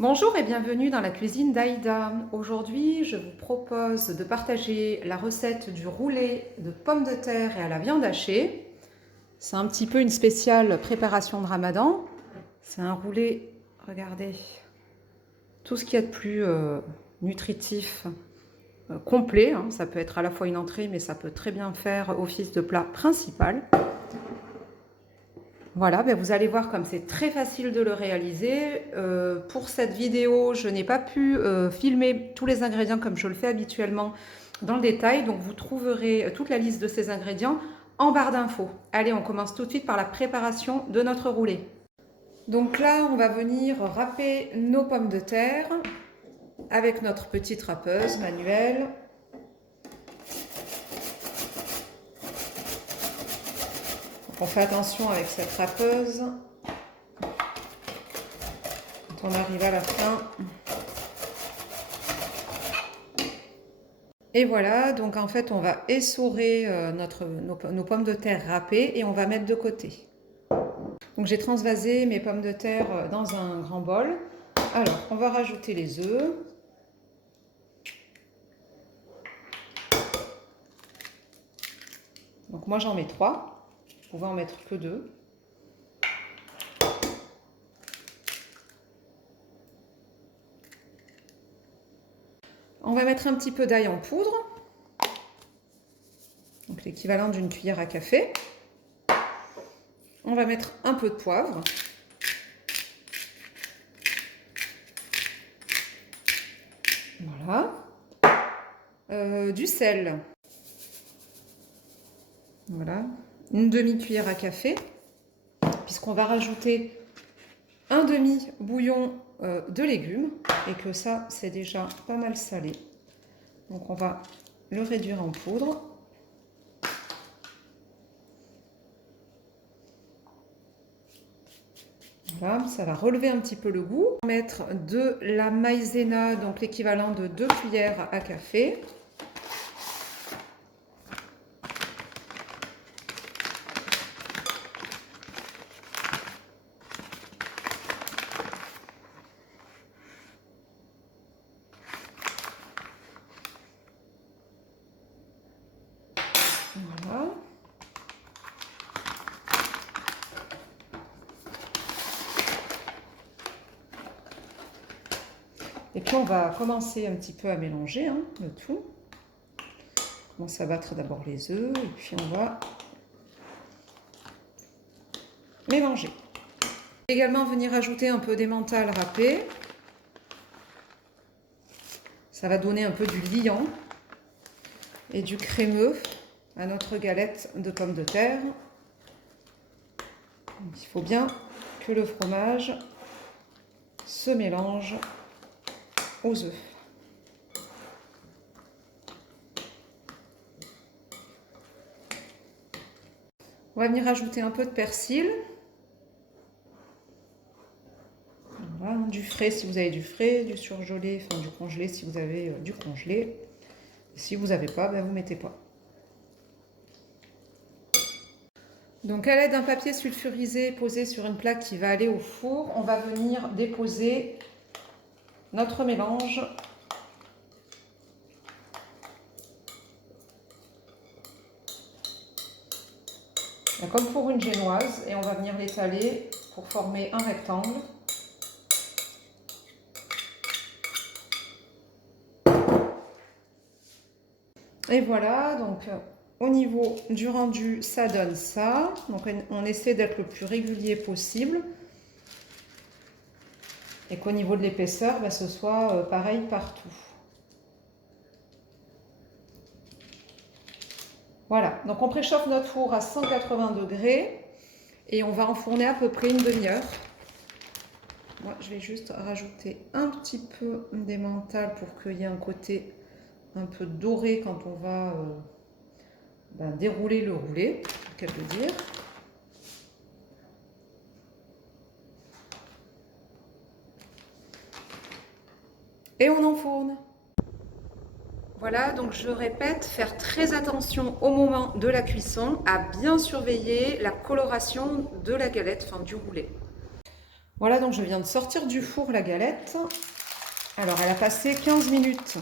Bonjour et bienvenue dans la cuisine d'Aïda. Aujourd'hui, je vous propose de partager la recette du roulé de pommes de terre et à la viande hachée. C'est un petit peu une spéciale préparation de Ramadan. C'est un roulé, regardez, tout ce qu'il y a de plus nutritif, complet. Hein. Ça peut être à la fois une entrée, mais ça peut très bien faire office de plat principal. Voilà, ben vous allez voir comme c'est très facile de le réaliser. Pour cette vidéo, je n'ai pas pu filmer tous les ingrédients comme je le fais habituellement dans le détail. Donc vous trouverez toute la liste de ces ingrédients en barre d'infos. Allez, on commence tout de suite par la préparation de notre roulé. Donc là, on va venir râper nos pommes de terre avec notre petite râpeuse manuelle. On fait attention avec cette râpeuse. Quand on arrive à la fin. Et voilà, donc en fait, on va essorer nos pommes de terre râpées et on va mettre de côté. Donc j'ai transvasé mes pommes de terre dans un grand bol. Alors, on va rajouter les œufs. Donc moi, j'en mets 3. Vous pouvez en mettre que 2. On va mettre un petit peu d'ail en poudre. Donc l'équivalent d'une cuillère à café. On va mettre un peu de poivre. Voilà. Du sel. Voilà. Une demi-cuillère à café. Puisqu'on va rajouter un demi-bouillon de légumes. Et que ça, c'est déjà pas mal salé. Donc on va le réduire en poudre. Voilà, ça va relever un petit peu le goût. On va mettre de la maïzena, donc l'équivalent de 2 cuillères à café. Voilà. Et puis on va commencer un petit peu à mélanger le tout. On commence à battre d'abord les œufs et puis on va mélanger. Également venir ajouter un peu d'emmental râpé. Ça va donner un peu du liant et du crémeux à notre galette de pommes de terre. Donc, il faut bien que le fromage se mélange aux œufs. On va venir ajouter un peu de persil. Voilà, du frais si vous avez du frais, du surgelé, enfin du congelé si vous avez du congelé. Si vous n'avez pas, ben vous ne mettez pas. Donc à l'aide d'un papier sulfurisé posé sur une plaque qui va aller au four, on va venir déposer notre mélange comme pour une génoise et on va venir l'étaler pour former un rectangle. Et voilà, donc au niveau du rendu, ça donne ça. Donc on essaie d'être le plus régulier possible. Et qu'au niveau de l'épaisseur, ben, ce soit pareil partout. Voilà, donc on préchauffe notre four à 180 degrés et on va enfourner à peu près une demi-heure. Moi, je vais juste rajouter un petit peu d'emmental pour qu'il y ait un côté un peu doré quand on va dérouler le roulé, qu'elle veut dire. Et on enfourne. Voilà, donc je répète, faire très attention au moment de la cuisson, à bien surveiller la coloration de la galette, enfin du roulé. Voilà, donc je viens de sortir du four la galette. Alors, elle a passé 15 minutes.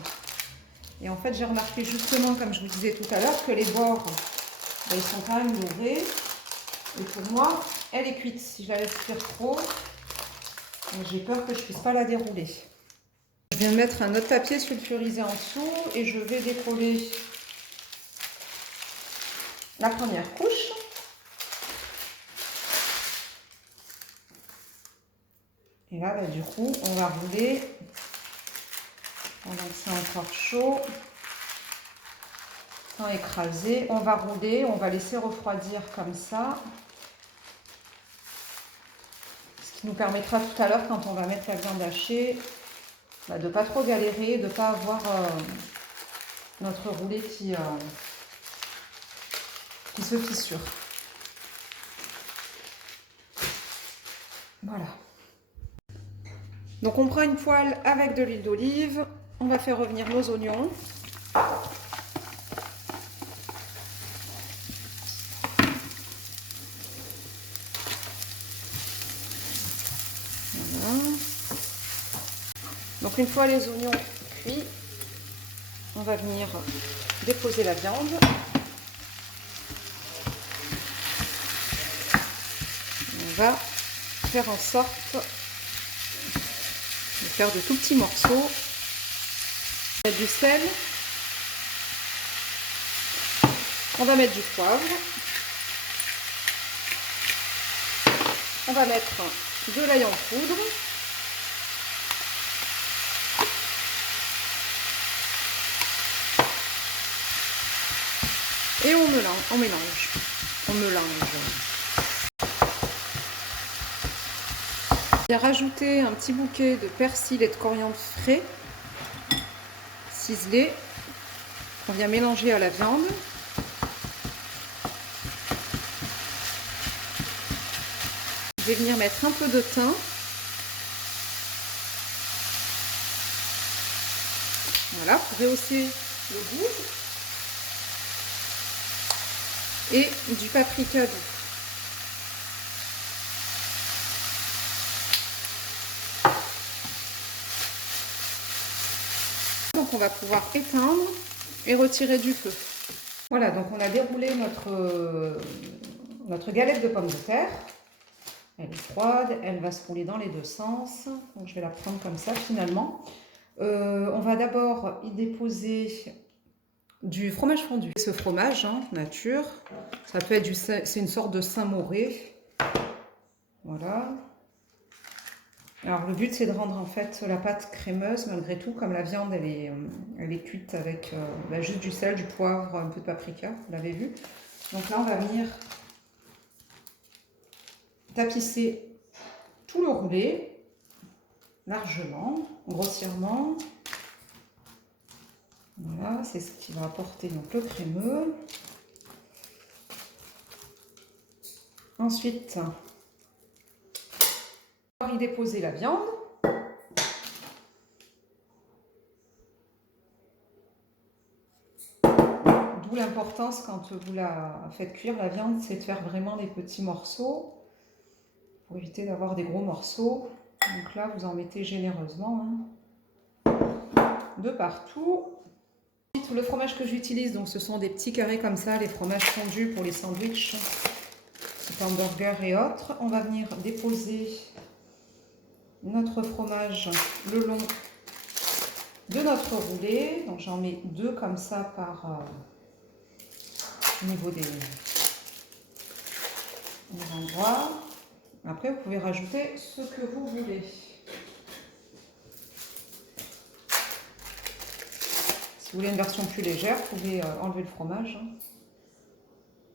Et en fait, j'ai remarqué justement, comme je vous disais tout à l'heure, que les bords, ben, ils sont quand même dorés. Et pour moi, elle est cuite. Si je la laisse cuire trop, j'ai peur que je ne puisse pas la dérouler. Je viens de mettre un autre papier sulfurisé en dessous et je vais décoller la première couche. Et là, bah, du coup, on va rouler pendant que c'est encore chaud, sans écraser. On va rouler, on va laisser refroidir comme ça. Ce qui nous permettra tout à l'heure, quand on va mettre la viande hachée, bah, de ne pas trop galérer, de ne pas avoir notre roulé qui se fissure. Voilà. Donc on prend une poêle avec de l'huile d'olive, on va faire revenir nos oignons. Voilà. Donc une fois les oignons cuits, on va venir déposer la viande. On va faire en sorte de faire de tout petits morceaux. On va mettre du sel. On va mettre du poivre. On va mettre de l'ail en poudre. Et on mélange. J'ai rajouté un petit bouquet de persil et de coriandre frais, ciselé, qu'on vient mélanger à la viande. Je vais venir mettre un peu de thym. Voilà, pour rehausser le goût. Et du paprika doux. Donc on va pouvoir éteindre et retirer du feu. Voilà, donc on a déroulé notre galette de pommes de terre. Elle est froide, elle va se rouler dans les deux sens. Donc je vais la prendre comme ça finalement. On va d'abord y déposer du fromage fondu. Ce fromage, nature, ça peut être c'est une sorte de Saint-Mauré. Voilà. Alors le but c'est de rendre en fait la pâte crémeuse malgré tout, comme la viande elle est cuite avec juste du sel, du poivre, un peu de paprika, vous l'avez vu. Donc là on va venir tapisser tout le roulé, largement, grossièrement. Voilà, c'est ce qui va apporter donc le crémeux. Ensuite, on va y déposer la viande. D'où l'importance quand vous la faites cuire la viande, c'est de faire vraiment des petits morceaux pour éviter d'avoir des gros morceaux. Donc là, vous en mettez généreusement de partout. Ensuite, le fromage que j'utilise, donc ce sont des petits carrés comme ça, les fromages fondus pour les sandwichs, type hamburger et autres. On va venir déposer notre fromage le long de notre roulé. Donc j'en mets 2 comme ça par au niveau des endroits. Après, vous pouvez rajouter ce que vous voulez. Si vous voulez une version plus légère, vous pouvez enlever le fromage.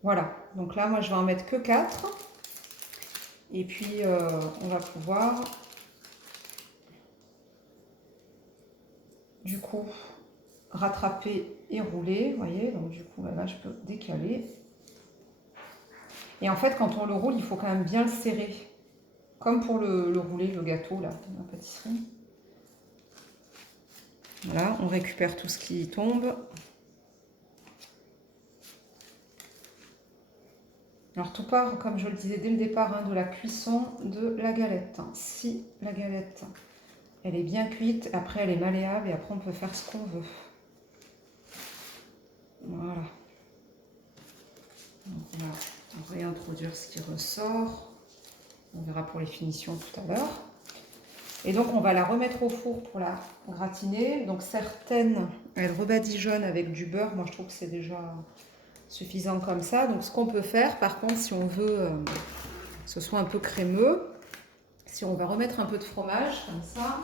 Voilà, donc là, moi, je vais en mettre que 4. Et puis, on va pouvoir, du coup, rattraper et rouler. Vous voyez, donc du coup, là, je peux décaler. Et en fait, quand on le roule, il faut quand même bien le serrer. Comme pour le rouler, le gâteau, là, la pâtisserie. Voilà, on récupère tout ce qui tombe. Alors tout part, comme je le disais dès le départ, hein, de la cuisson de la galette. Si la galette, elle est bien cuite, après elle est malléable et après on peut faire ce qu'on veut. Voilà. Donc on va réintroduire ce qui ressort. On verra pour les finitions tout à l'heure. Et donc on va la remettre au four pour la gratiner. Donc certaines, elles rebadigeonnent avec du beurre. Moi je trouve que c'est déjà suffisant comme ça. Donc ce qu'on peut faire, par contre, si on veut que ce soit un peu crémeux, si on va remettre un peu de fromage comme ça,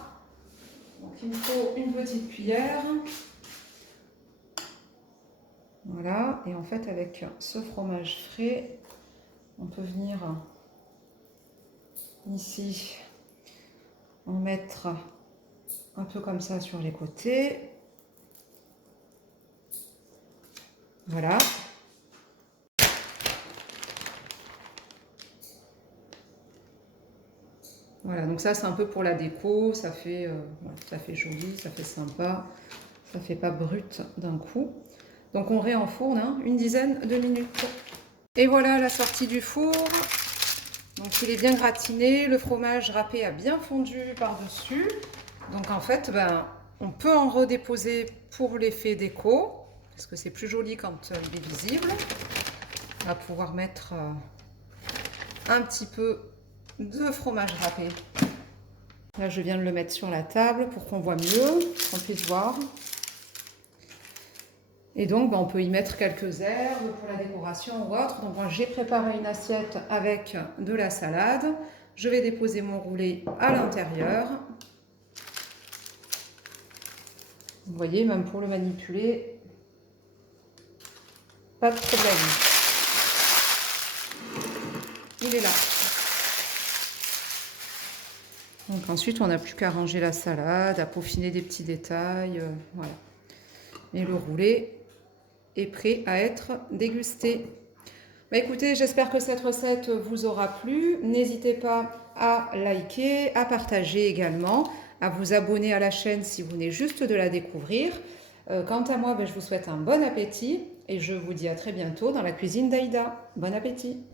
donc il me faut une petite cuillère. Voilà, et en fait avec ce fromage frais, on peut venir ici en mettre un peu comme ça sur les côtés. Voilà. Voilà, donc ça c'est un peu pour la déco, ça fait joli, ça fait sympa, ça fait pas brut d'un coup. Donc on réenfourne une dizaine de minutes. Et voilà la sortie du four. Donc il est bien gratiné, le fromage râpé a bien fondu par-dessus. Donc en fait, on peut en redéposer pour l'effet déco, parce que c'est plus joli quand il est visible. On va pouvoir mettre un petit peu de fromage râpé. Là, je viens de le mettre sur la table pour qu'on voit mieux, qu'on puisse voir. Et donc, on peut y mettre quelques herbes pour la décoration ou autre. Donc, j'ai préparé une assiette avec de la salade. Je vais déposer mon roulé à l'intérieur. Vous voyez, même pour le manipuler, pas de problème. Il est là. Donc ensuite, on n'a plus qu'à ranger la salade, à peaufiner des petits détails. Voilà. Et le roulé est prêt à être dégusté. Écoutez, j'espère que cette recette vous aura plu. N'hésitez pas à liker, à partager également, à vous abonner à la chaîne si vous venez juste de la découvrir. Quant à moi, je vous souhaite un bon appétit et je vous dis à très bientôt dans la cuisine d'Aïda. Bon appétit!